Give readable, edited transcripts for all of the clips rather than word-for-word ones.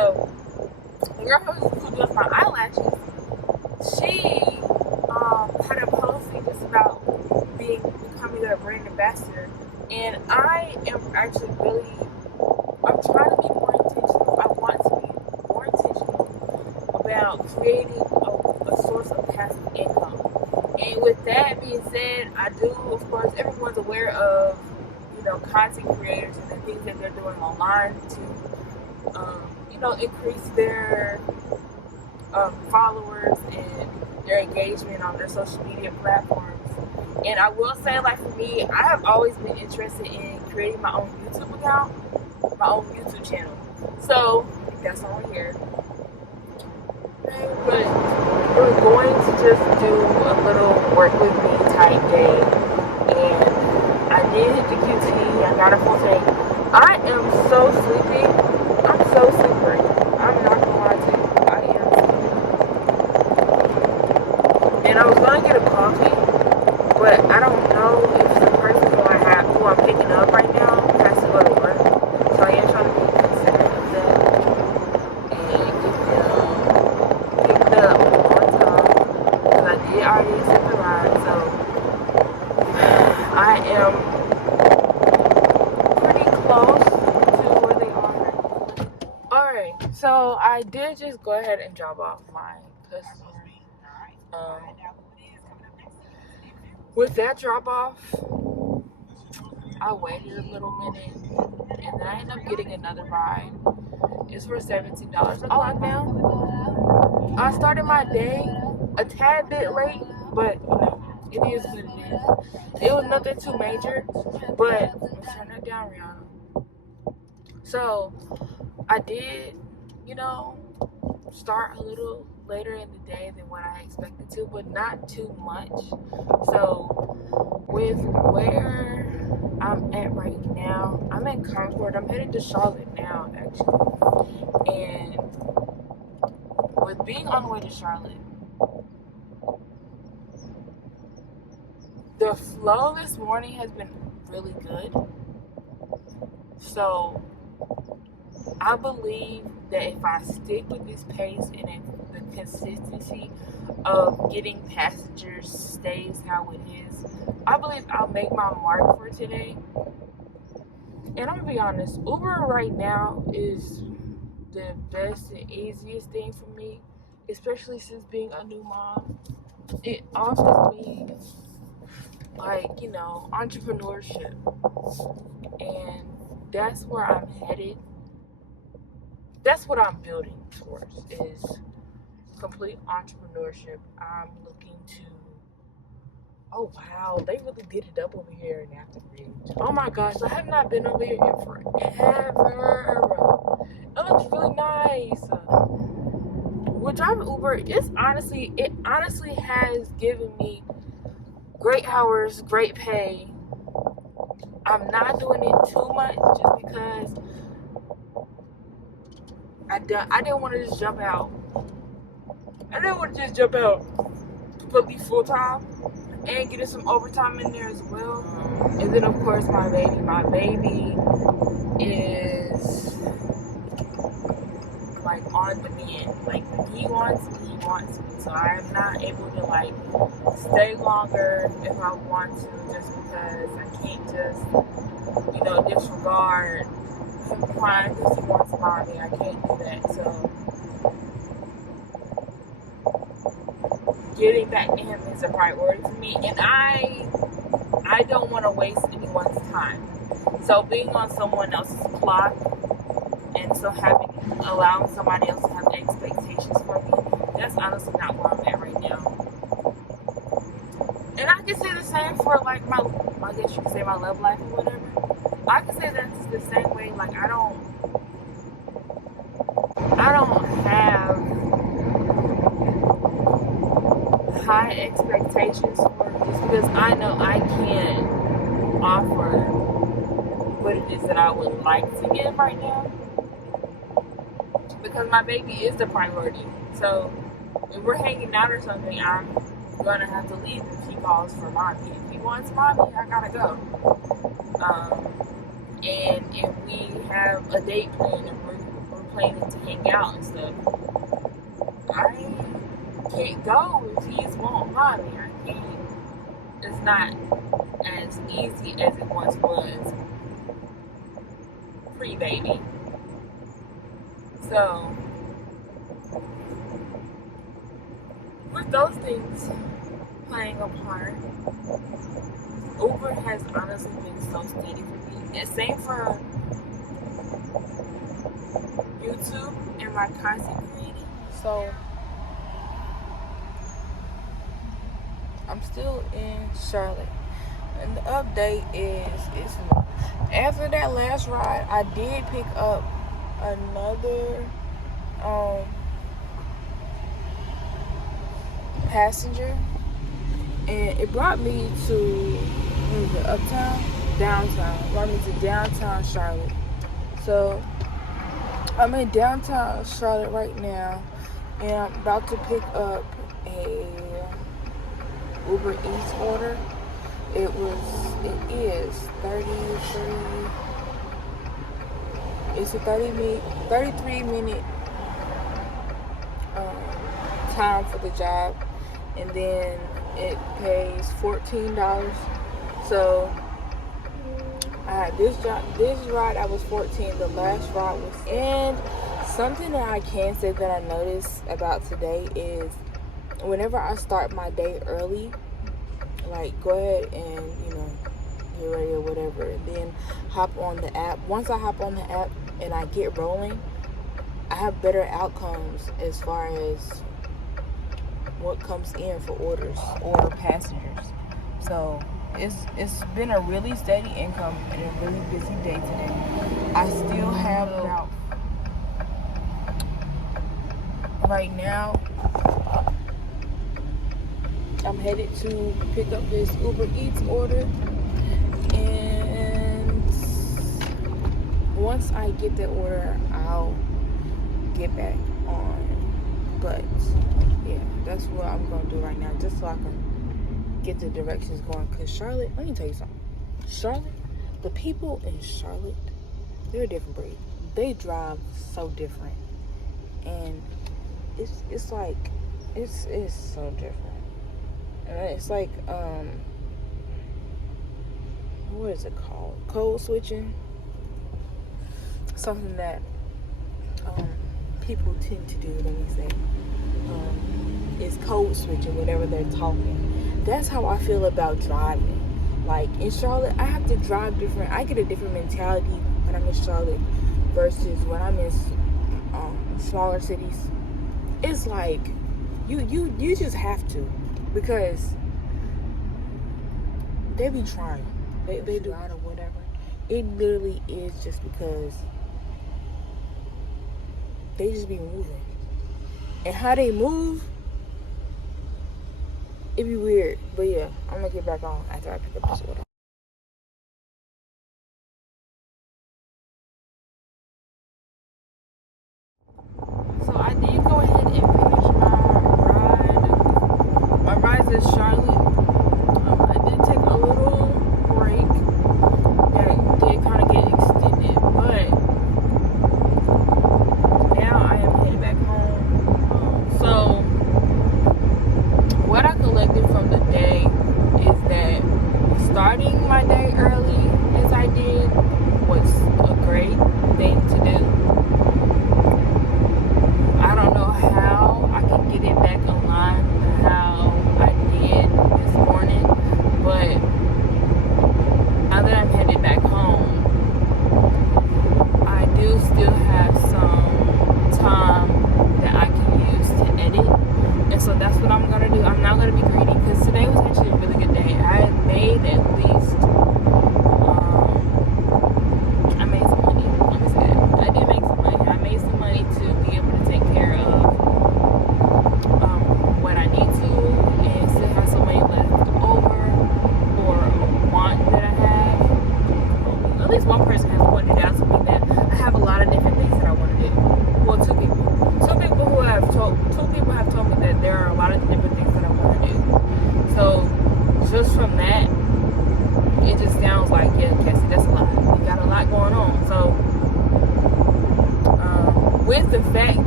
So the girl who does my eyelashes, she had a posting just about becoming a brand ambassador, and I am actually I'm trying to be more intentional. I want to be more intentional about creating a source of passive income. And with that being said, I do, of course, everyone's aware of, content creators and the things that they're doing online to, increase their followers and their engagement on their social media platforms. And I will say, like, for me, I have always been interested in creating my own YouTube account, my own YouTube channel. So that's why we're here. But we're going to just do a little work with me type day. And I did hit the QT. I got a full tank. I am so sleepy. I'm so slippery. I'm not gonna lie to you. I am sleepy. And I was gonna get a coffee, but I don't know if the person who I'm picking up right now has to go to work. So I am trying to be considerate of that and get them picked up on time. Because I did already accept the ride. So I am pretty close to where they are. Alright, so I did just go ahead and drop off my customer. With that drop off, I waited a little minute, and then I ended up getting another ride. It's for $17 a clock now. I started my day a tad bit late, but it is what it is. It was nothing too major, but let's turn that down, Rihanna. So I did, start a little later in the day than what I expected to, but not too much. So with where I'm at right now, I'm in Concord. I'm headed to Charlotte now, actually. And with being on the way to Charlotte, the flow this morning has been really good. So I believe that if I stick with this pace and if the consistency of getting passengers stays how it is, I believe I'll make my mark for today. And I'm gonna be honest, Uber right now is the best and easiest thing for me, especially since being a new mom. It offers me entrepreneurship, and that's where I'm headed. That's what I'm building towards, is complete entrepreneurship. I'm looking to, oh wow, they really did it up over here in Athens Ridge. Oh my gosh, I have not been over here in forever. It looks really nice. With driving Uber, it honestly has given me great hours, great pay. I'm not doing it too much just because I didn't want to just jump out. I didn't want to just jump out completely full time and getting some overtime in there as well. And then of course my baby is like on demand. Like when he wants me, So I'm not able to stay longer if I want to, just because I can't just disregard him crying because he wants mommy. I can't do that. So getting back to him is a priority to me, and I don't want to waste anyone's time. So being on someone else's clock and so allowing somebody else to have expectations for me, that's honestly not where I'm at right now. And I can say the same for I guess you could say my love life or whatever. I can say that's the same way. I don't have high expectations for it, just because I know I can't offer what it is that I would like to give right now, because my baby is the priority. So if we're hanging out or something, I'm gonna have to leave if he calls for mommy. If he wants mommy, I gotta go. And if we have a date planned and we're planning to hang out and stuff, I can't go if he won't allow me. I can't. It's not as easy as it once was pre-baby. So, with those things playing a part, Uber has honestly been so steady for me. And same for YouTube and my content creating. So, I'm still in Charlotte. And the update is, after that last ride, I did pick up another passenger, and it brought me to downtown. Brought me to downtown Charlotte. So I'm in downtown Charlotte right now, and I'm about to pick up a Uber Eats order. It is 33. It's a 33 minute time for the job, and then it pays $14. So this ride I was 14. The last ride was. And something that I can say that I noticed about today is whenever I start my day early, like go ahead and get ready or whatever, and then hop on the app. Once I hop on the app and I get rolling, I have better outcomes as far as what comes in for orders or passengers. So it's been a really steady income and a really busy day today. I still have about, right now, I'm headed to pick up this Uber Eats order, and once I get the order, I'll get back on. But yeah, that's what I'm gonna do right now, just so I can get the directions going. Cause Charlotte, let me tell you something. Charlotte, the people in Charlotte, they're a different breed. They drive so different, and it's like it's so different. It's like what is it called? Code switching. Something that people tend to do. Let me say, is code switching whenever they're talking. That's how I feel about driving. Like in Charlotte, I have to drive different. I get a different mentality when I'm in Charlotte versus when I'm in smaller cities. It's like you just have to, because they be trying. They do it or whatever. It literally is just because they just be moving. And how they move, it be weird. But yeah, I'm gonna get back on after I pick up this order. So I did go ahead and finish my ride to Charlotte. I did take a little break that did kind of get extended, but now I am headed back home. So what I collected from the day is that starting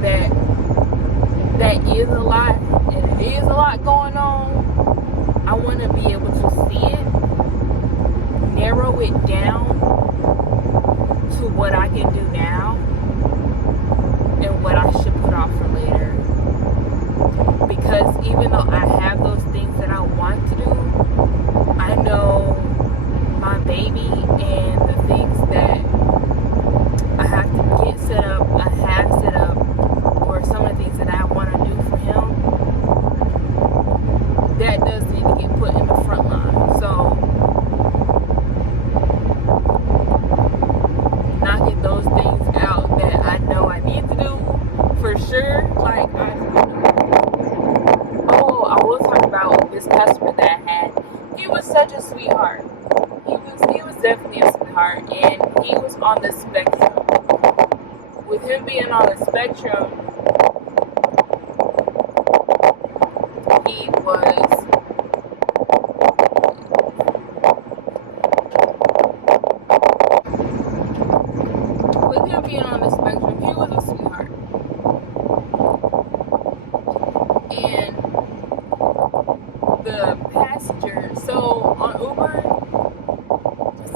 that is a lot, and it is a lot going on, I want to be able to see it, narrow it down to what I can do now and what I should put off for later. Because even though I have those things that I want to do, I know my baby and the things that I have to get set up, I have set up, or some of the things that I want to do for him, that does need to get put in the front line. So knocking those things out that I know I need to do for sure. Like, I will talk about this customer that I had. He was such a sweetheart. He was definitely a sweetheart, and he was on the spectrum. With him being on the spectrum, he was a sweetheart. And the passenger, so on Uber,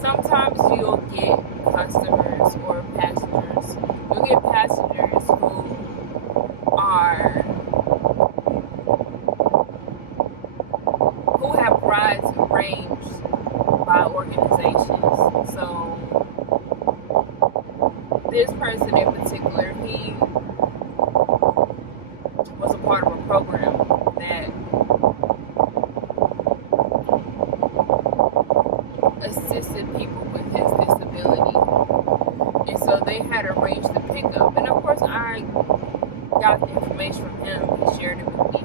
sometimes you'll get customers or passengers. You'll get passengers who have rides arranged by organizations. So this person in particular, he was a part of a program that assisted people with his disability. And so they had arranged the pickup. And of course I got the information from him, he shared it with me.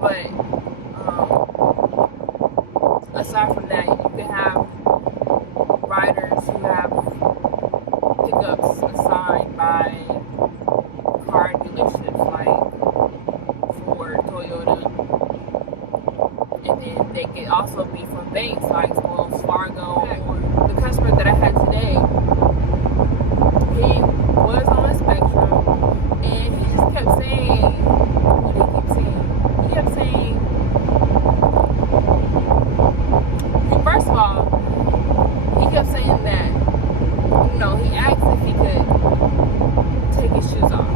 But aside from that, you can have riders who have pickups assigned by car dealerships like Ford, Toyota, and then they can also be from banks like Wells Fargo. The customer that I had today, he was on the spectrum, and he just kept saying, what did he keep saying? He kept saying, first of all, he kept saying that, he asked if he could take his shoes off.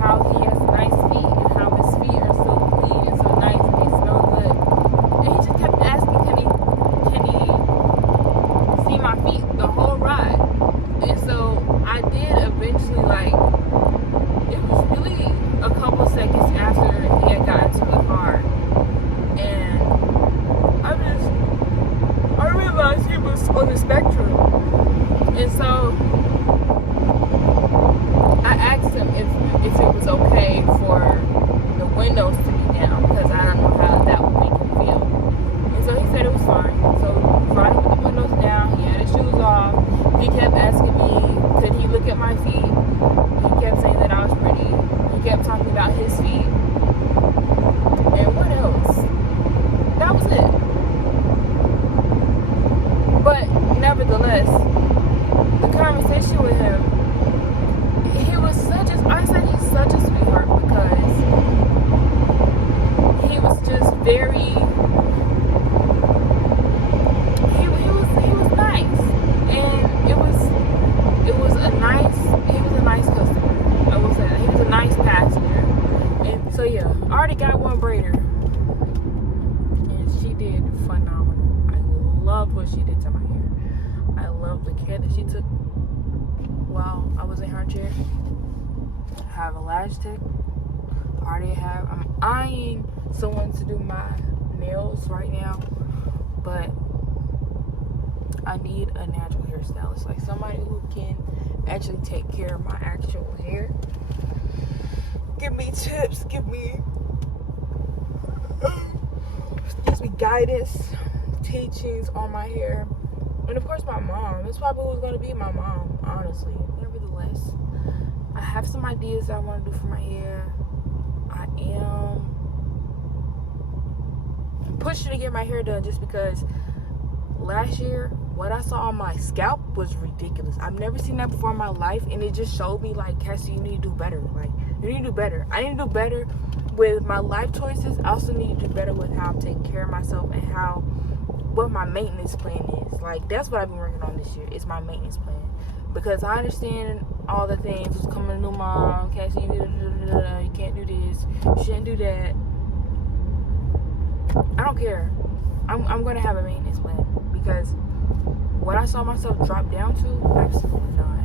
How he has nice feet, and how his feet are so clean and so nice, and they smell good. And he just kept asking, can he see my feet the whole ride? And so I did eventually, it was really a couple seconds after he had gotten to the car, and I realized he was on the spectrum. And so I asked him if it was okay for the windows to be down, because I don't know how that would make him feel. And so he said it was fine. So riding with the windows down, he had his shoes off. He kept asking me, could he look at my feet? He kept saying that I was pretty. He kept talking about his feet. And what else? That was it. But nevertheless, the conversation with him, I said he's such a sweetheart, because he was just very, he was nice, and he was a nice customer. He was a nice passenger. And so yeah, I already got one braider, and she did phenomenal. I loved what she did to my hair. I loved the care that she took while I was in her chair. I have a lash tech. I'm eyeing someone to do my nails right now, but I need a natural hairstylist, like somebody who can actually take care of my actual hair, give me tips, give me guidance, teachings on my hair. And of course my mom. It's probably who's going to be my mom, honestly. Nevertheless, I have some ideas that I want to do for my hair. I am pushing to get my hair done just because last year what I saw on my scalp was ridiculous. I've never seen that before in my life, and it just showed me, like, Cassie, you need to do better. Like, You need to do better. I need to do better with my life choices. I also need to do better with how I'm taking care of myself and what my maintenance plan is. Like, that's what I've been working on this year, is my maintenance plan. Because I understand all the things. It's coming a new mom, Cassie, you can't do this, you shouldn't do that. I don't care. I'm going to have a maintenance plan. Because what I saw myself drop down to, absolutely not.